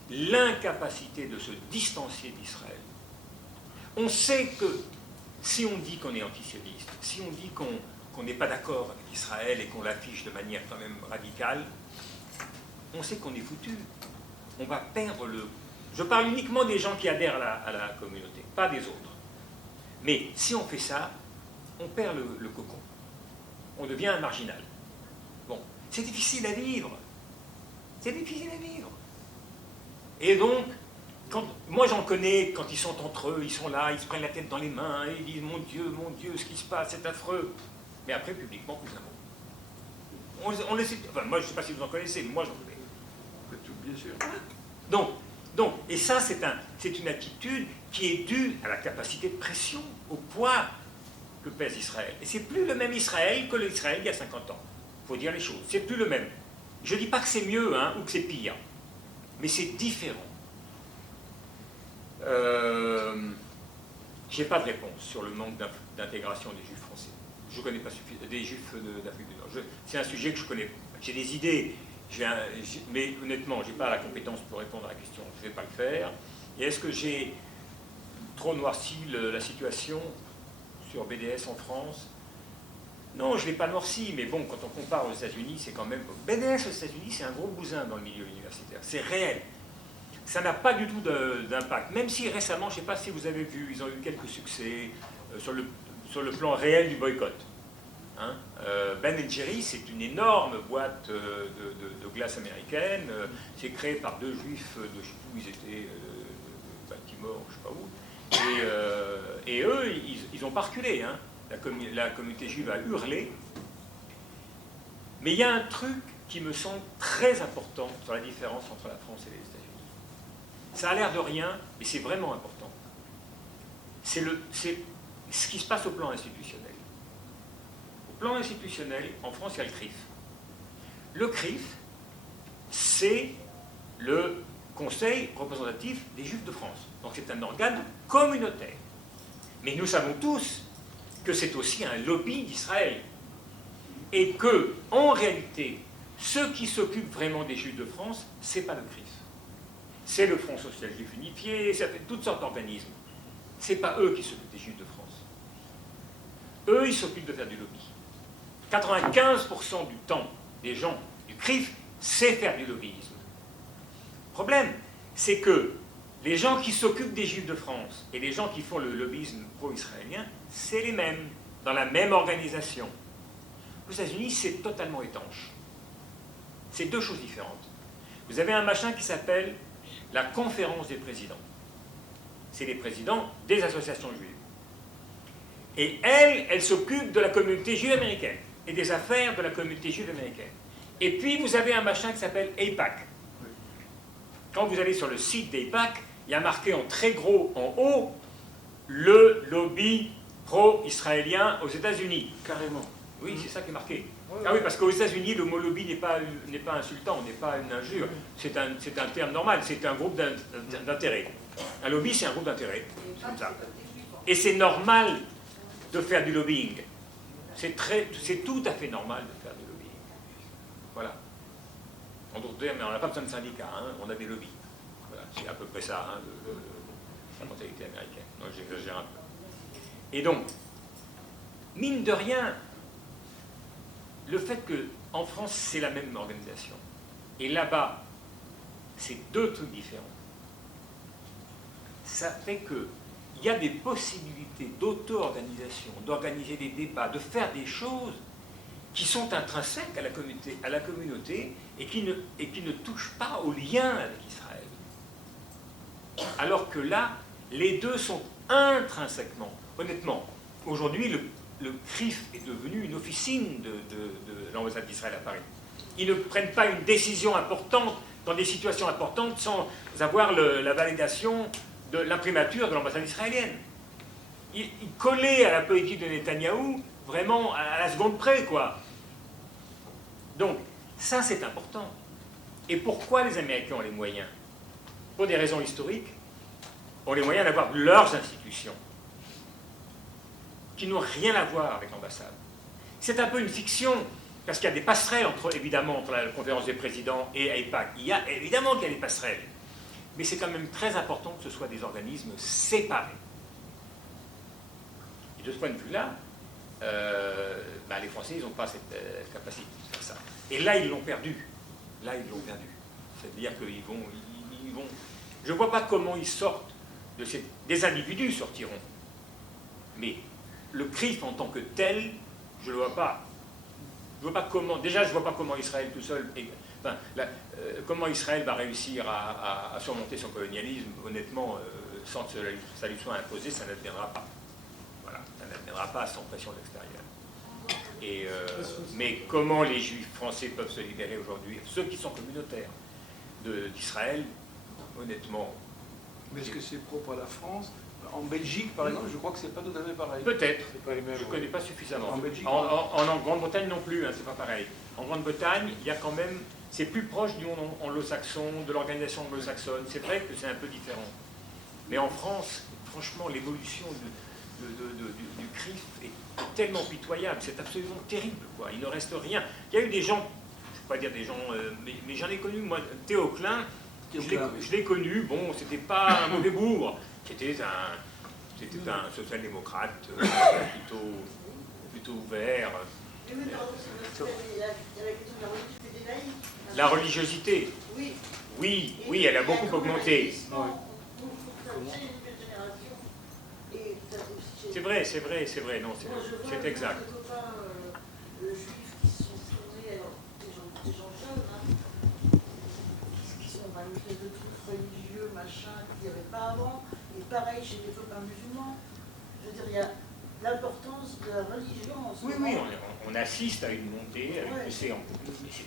L'incapacité de se distancier d'Israël. On sait que si on dit qu'on est antisioniste, si on dit qu'on n'est pas d'accord avec Israël et qu'on l'affiche de manière quand même radicale, on sait qu'on est foutu. On va perdre le... Je parle uniquement des gens qui adhèrent à la communauté, pas des autres. Mais si on fait ça, on perd le cocon. On devient un marginal. Bon, c'est difficile à vivre. C'est difficile à vivre. Et donc, moi j'en connais, quand ils sont entre eux, ils sont là, ils se prennent la tête dans les mains, et ils disent mon Dieu, ce qui se passe, c'est affreux. Mais après, publiquement, plus un mot. On le sait, enfin, moi je ne sais pas si vous en connaissez, mais moi j'en connais. Bien sûr. Donc, et ça, c'est une attitude qui est due à la capacité de pression, au poids que pèse Israël. Et c'est plus le même Israël que l'Israël il y a 50 ans. Il faut dire les choses. C'est plus le même. Je ne dis pas que c'est mieux hein, ou que c'est pire, mais c'est différent. Je n'ai pas de réponse sur le manque d'intégration des Juifs français. Je ne connais pas des Juifs d'Afrique du Nord. C'est un sujet que je connais. J'ai des idées, mais honnêtement, je n'ai pas la compétence pour répondre à la question. Je ne vais pas le faire. Et est-ce que j'ai trop noirci la situation sur BDS en France? Non, je ne l'ai pas noirci, mais bon, quand on compare aux États-Unis, c'est quand même... BDS aux États-Unis, c'est un gros bousin dans le milieu universitaire. C'est réel. Ça n'a pas du tout d'impact. Même si récemment, je ne sais pas si vous avez vu, ils ont eu quelques succès sur le plan réel du boycott. Hein, Ben & Jerry, c'est une énorme boîte de glace américaine. C'est créé par deux juifs de, je ne sais plus où ils étaient, Baltimore, je ne sais pas où. Et eux, ils n'ont pas reculé. Hein. La communauté juive a hurlé. Mais il y a un truc qui me semble très important sur la différence entre la France et les États-Unis. Ça a l'air de rien, mais c'est vraiment important. C'est ce qui se passe au plan institutionnel. Au plan institutionnel, en France, il y a le CRIF. Le CRIF, c'est le Conseil représentatif des Juifs de France. Donc c'est un organe communautaire. Mais nous savons tous que c'est aussi un lobby d'Israël. Et que, en réalité, ceux qui s'occupent vraiment des Juifs de France, ce n'est pas le CRIF. C'est le Front Social Juif Unifié, ça fait toutes sortes d'organismes. Ce n'est pas eux qui s'occupent des Juifs de France. Eux, ils s'occupent de faire du lobby. 95% du temps des gens du CRIF, c'est faire du lobbyisme. Le problème, c'est que les gens qui s'occupent des Juifs de France et les gens qui font le lobbyisme pro-israélien, c'est les mêmes, dans la même organisation. Aux États-Unis, c'est totalement étanche. C'est deux choses différentes. Vous avez un machin qui s'appelle la conférence des présidents. C'est les présidents des associations juives. Et elle s'occupe de la communauté juive américaine et des affaires de la communauté juive américaine. Et puis vous avez un machin qui s'appelle AIPAC. Quand vous allez sur le site d'AIPAC, il y a marqué en très gros en haut le lobby pro-israélien aux États-Unis. Carrément. Oui, c'est ça qui est marqué. Ah oui, parce qu'aux États-Unis, le mot lobby n'est pas insultant, n'est pas une injure. C'est un terme normal, c'est un groupe d'intérêt. Un lobby, c'est un groupe d'intérêt. Et c'est normal de faire du lobbying. C'est tout à fait normal de faire du lobbying. Voilà. En d'autres termes, on n'a pas besoin de syndicats, hein, on a des lobbies. Voilà, c'est à peu près ça, hein, la mentalité américaine. Non, j'exagère un peu. Et donc, mine de rien, le fait qu'en France, c'est la même organisation, et là-bas, c'est deux trucs différents, ça fait qu'il y a des possibilités d'auto-organisation, d'organiser des débats, de faire des choses qui sont intrinsèques à la communauté et qui ne touchent pas au lien avec Israël. Alors que là, les deux sont intrinsèquement. Honnêtement, aujourd'hui, le CRIF est devenu une officine de l'ambassade d'Israël à Paris. Ils ne prennent pas une décision importante dans des situations importantes sans avoir la validation de l'imprimature de l'ambassade israélienne. Ils collaient à la politique de Netanyahou vraiment à la seconde près, quoi. Donc, ça c'est important. Et pourquoi les Américains ont les moyens? Pour des raisons historiques, ont les moyens d'avoir leurs institutions, qui n'ont rien à voir avec l'ambassade. C'est un peu une fiction, parce qu'il y a des passerelles, évidemment, entre la conférence des présidents et AIPAC. Il y a évidemment qu'il y a des passerelles. Mais c'est quand même très important que ce soit des organismes séparés. Et de ce point de vue-là, les Français, ils n'ont pas cette capacité de faire ça. Et là, ils l'ont perdu. Là, ils l'ont perdu. C'est-à-dire qu'ils vont... Je ne vois pas comment ils sortent de cette... Des individus sortiront. Mais le CRIF en tant que tel, je ne le vois pas. Je ne vois pas comment... Déjà, je ne vois pas comment Israël tout seul... comment Israël va réussir à surmonter son colonialisme, honnêtement, sans que ça lui soit imposé, ça n'adviendra pas. Voilà, ça n'adviendra pas sans pression de l'extérieur. Mais comment les Juifs français peuvent se libérer aujourd'hui, ceux qui sont communautaires, d'Israël, honnêtement. Mais est-ce que c'est propre à la France? En Belgique, par exemple, je crois que c'est pas tout à fait pareil. Peut-être, C'est pas les mêmes. je ne connais pas suffisamment. En Belgique, En Grande-Bretagne non plus, hein, c'est pas pareil. En Grande-Bretagne, il y a quand même, c'est plus proche du monde anglo-saxon, de l'organisation anglo-saxonne. C'est vrai que c'est un peu différent. Mais en France, franchement, l'évolution du CRIF est tellement pitoyable, c'est absolument terrible, quoi. Il ne reste rien. Il y a eu des gens, je ne vais pas dire des gens, mais j'en ai connu, moi, Théo Klein, je l'ai connu, bon, c'était pas un mauvais bougre, c'était un social-démocrate plutôt ouvert. La religiosité, oui, elle a beaucoup augmenté. C'est vrai, non, c'est exact. Juifs qui sont tournés, alors des gens jeunes, qui sont dans une espèce de truc religieux, machin, qu'il n'y avait pas avant, et pareil chez les copains musulmans. Je veux dire, il y a l'importance de la religion en ce moment. Oui, on assiste à une montée, c'est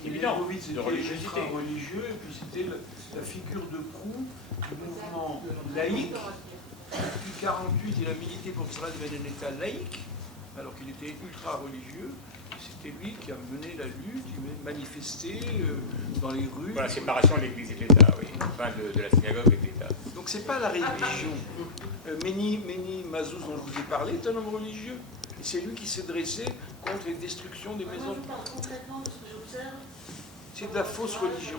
évident, de religiosité. Religieux, et puis c'était la figure de proue du mouvement laïque. Depuis 1948, il a milité pour que cela devienne un État laïque, alors qu'il était ultra religieux. C'était lui qui a mené la lutte, il manifesté dans les rues. Voilà, la séparation de l'Église et de l'État, oui. Enfin, de la synagogue et de l'État. Donc c'est pas la religion. Meni Mazouz, dont je vous ai parlé, est un homme religieux. Et c'est lui qui s'est dressé contre les destructions des maisons. Je parle concrètement de ce que j'observe. C'est de la fausse religion.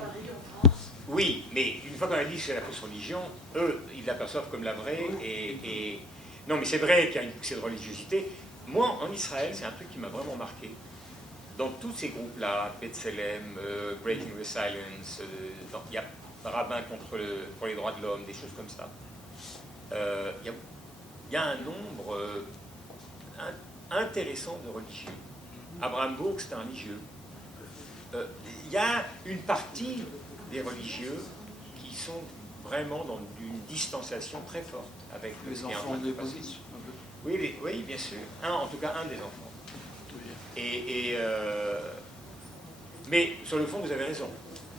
Oui, mais une fois qu'on a dit que c'est la fausse religion, eux, ils l'aperçoivent comme la vraie. Et... Non, mais c'est vrai qu'il y a une poussée de religiosité. Moi, en Israël, c'est un truc qui m'a vraiment marqué. Dans tous ces groupes-là, B'Tselem, Breaking the Silence, il y a Rabbin pour les droits de l'homme, des choses comme ça. Il y a un nombre intéressant de religieux. Abraham Burg, c'est un religieux. Il y a une partie des religieux qui sont vraiment dans une distanciation très forte avec les ce qui est en enfants train de des se passer. polices. Oui, bien sûr. En tout cas, un des enfants. Mais sur le fond, vous avez raison.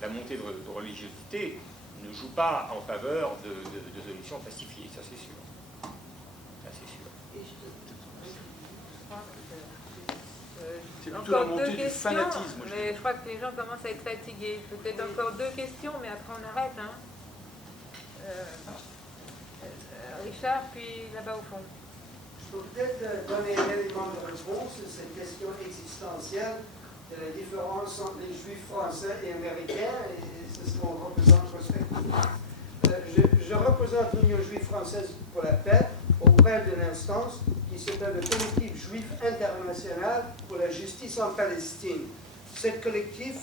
La montée de religiosité ne joue pas en faveur de solutions pacifiées, ça c'est sûr. Ça c'est sûr. C'est plutôt la Encore montée deux du questions, fanatisme. mais je crois que les gens commencent à être fatigués. Peut-être encore deux questions, mais après on arrête. Hein. Richard, puis là-bas au fond. Je peux peut-être donner un élément de réponse à cette question existentielle de la différence entre les juifs français et américains, et c'est ce qu'on représente respectivement. Je représente l'Union juive française pour la paix auprès d'une instance qui s'appelle le collectif juif international pour la justice en Palestine. Ce collectif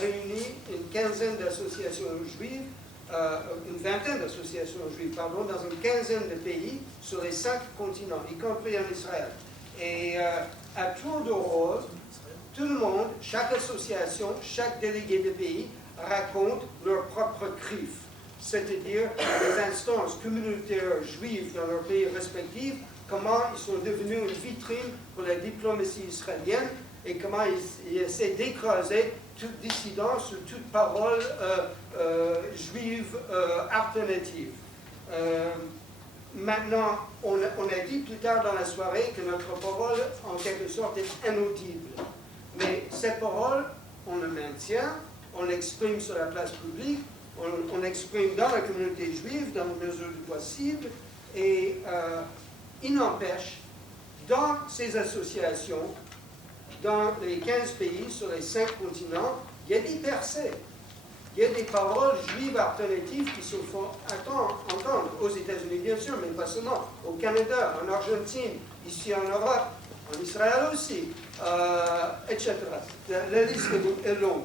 réunit une quinzaine d'associations juives, une vingtaine d'associations juives, pardon, dans une quinzaine de pays sur les 5 continents, y compris en Israël. Et à tour de rôle, tout le monde, chaque association, chaque délégué de pays raconte leur propre CRIF, c'est-à-dire les instances communautaires juives dans leurs pays respectifs, comment ils sont devenus une vitrine pour la diplomatie israélienne et comment ils essaient d'écraser toute dissidence ou toute parole juive alternative. Maintenant, on a dit plus tard dans la soirée que notre parole, en quelque sorte, est inaudible. Mais cette parole, on le maintient, on l'exprime sur la place publique, on l'exprime dans la communauté juive, dans la mesure du possible, et il n'empêche, dans ces associations, dans les 15 pays, sur les 5 continents, il y a des percées. Il y a des paroles juives alternatives qui se font entendre aux États-Unis, bien sûr, mais pas seulement, au Canada, en Argentine, ici en Europe, en Israël aussi, etc. La liste est longue.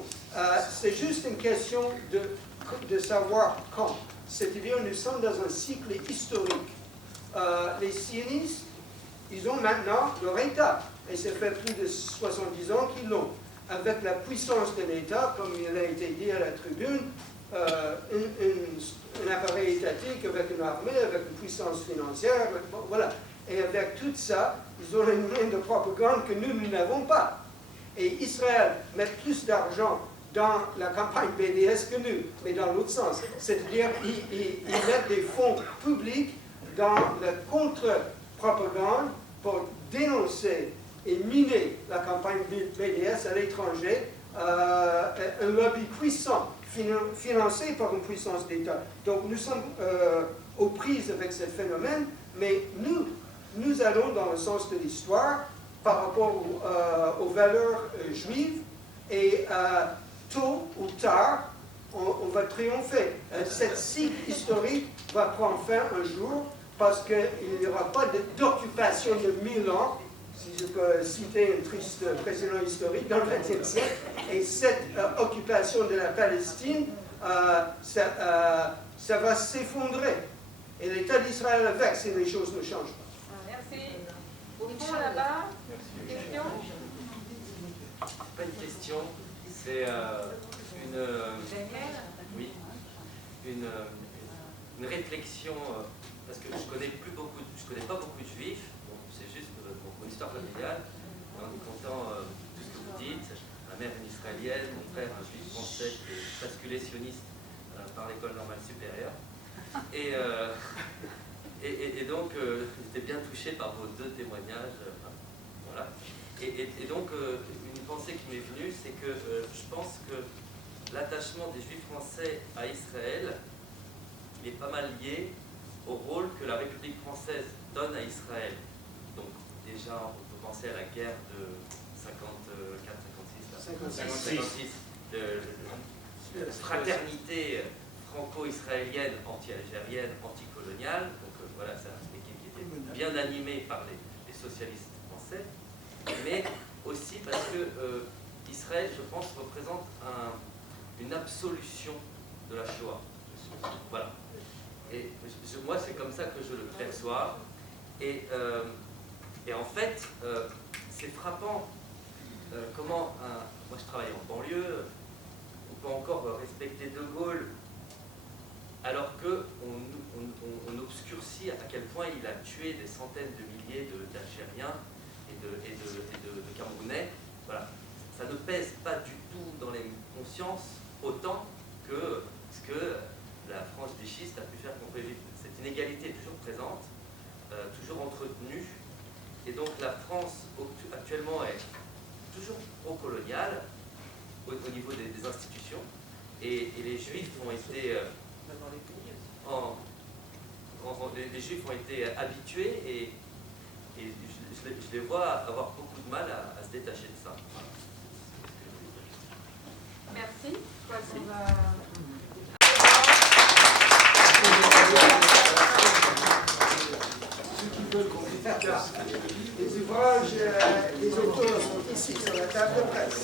C'est juste une question de savoir quand. C'est-à-dire, nous sommes dans un cycle historique. Les sionistes, ils ont maintenant leur État. Et ça fait plus de 70 ans qu'ils l'ont. Avec la puissance de l'État, comme il a été dit à la tribune, un appareil étatique avec une armée, avec une puissance financière, voilà. Et avec tout ça, ils ont une moyen de propagande que nous n'avons pas. Et Israël met plus d'argent dans la campagne BDS que nous, mais dans l'autre sens. C'est-à-dire qu'ils mettent des fonds publics dans la contre-propagande pour dénoncer et miner la campagne BDS à l'étranger, un lobby puissant, financé par une puissance d'État. Donc nous sommes aux prises avec ce phénomène, mais nous allons dans le sens de l'histoire par rapport aux valeurs juives, et tôt ou tard, on va triompher. Cette cycle historique va prendre fin un jour, parce qu'il n'y aura pas d'occupation de 1000 ans, si je peux citer un triste précédent historique, dans le XXe siècle, et cette occupation de la Palestine, ça va s'effondrer. Et l'État d'Israël avec, si les choses ne changent pas. Merci. Au fond, là-bas, question? Pas une question, c'est une réflexion, parce que je connais pas beaucoup de juifs, donc c'est juste mon histoire familiale, en écoutant tout ce que vous dites. Ma mère est une israélienne, mon frère un juif français qui est basculé sioniste par l'école normale supérieure. Et donc, j'étais bien touché par vos deux témoignages. Voilà. Et donc, une pensée qui m'est venue, c'est que je pense que l'attachement des Juifs français à Israël, il est pas mal lié au rôle que la République française donne à Israël. Donc, déjà, on peut penser à la guerre de 54-56, de fraternité franco-israélienne, anti-algérienne, anticoloniale. Donc, voilà, c'est une équipe qui était bien animée par les socialistes français. Mais aussi parce que Israël, je pense, représente une absolution de la Shoah. Voilà. Et moi, c'est comme ça que je le perçois. Et en fait, c'est frappant comment, moi je travaille en banlieue, on peut encore respecter De Gaulle, alors qu'on obscurcit à quel point il a tué des centaines de milliers d'Algériens et de Camerounais. Voilà. Ça ne pèse pas du tout dans les consciences autant que ce que la France vichyste a pu faire contre l'Égypte. Cette inégalité est toujours présente, toujours entretenue, et donc la France actuellement est toujours pro-coloniale au niveau des institutions, et les Juifs ont été les Juifs ont été habitués, et je les vois avoir beaucoup de mal à se détacher de ça. Merci. Je crois qu'on va... Ceux qui veulent qu'on fasse les ouvrages, les auteurs sont ici sur la table de presse.